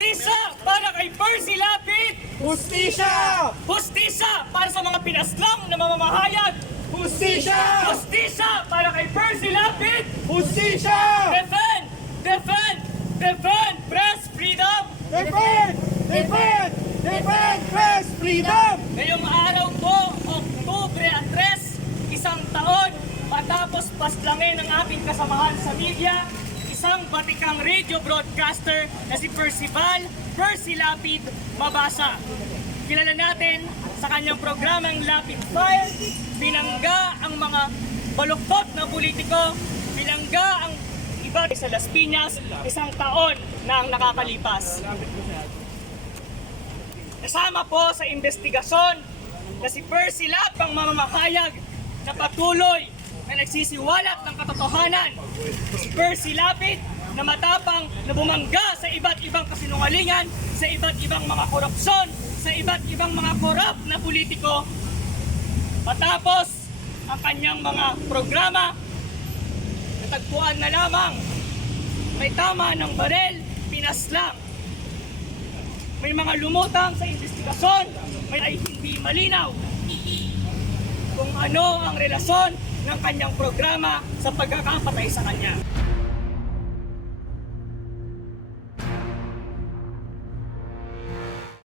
Hustisya para kay Percy Lapid! Hustisya! Hustisya para sa mga pinaslang na mamamahayag! Hustisya! Hustisya para kay Percy Lapid! Hustisya! Defend! Defend! Defend press freedom! Defend! Defend! Defend press freedom! Ngayong araw po, Oktubre 3, isang taon matapos paslangin ng ating kasamahan sa media, isang batikang radio broadcaster na si Percival Percy Lapid Mabasa. Kilala natin sa kanyang programang Lapid File, binangga ang mga baluktot na politiko, binangga ang iba sa Las Piñas, isang taon na ang nakakalipas. Kasama po sa investigasyon na si Percy Lap ang mamamahayag na patuloy na nagsisiwalat ng katotohanan. Percy Lapid na matapang na bumangga sa iba't ibang kasinungalingan, sa iba't ibang mga korupsyon, sa iba't ibang mga korap na politiko. Matapos ang kanyang mga programa, natagpuan na lamang may tama ng barel, pinaslang may mga lumutang sa investigasyon, may ay hindi malinaw kung ano ang relasyon ng kanyang programa sa pagkakapatay sa kanya.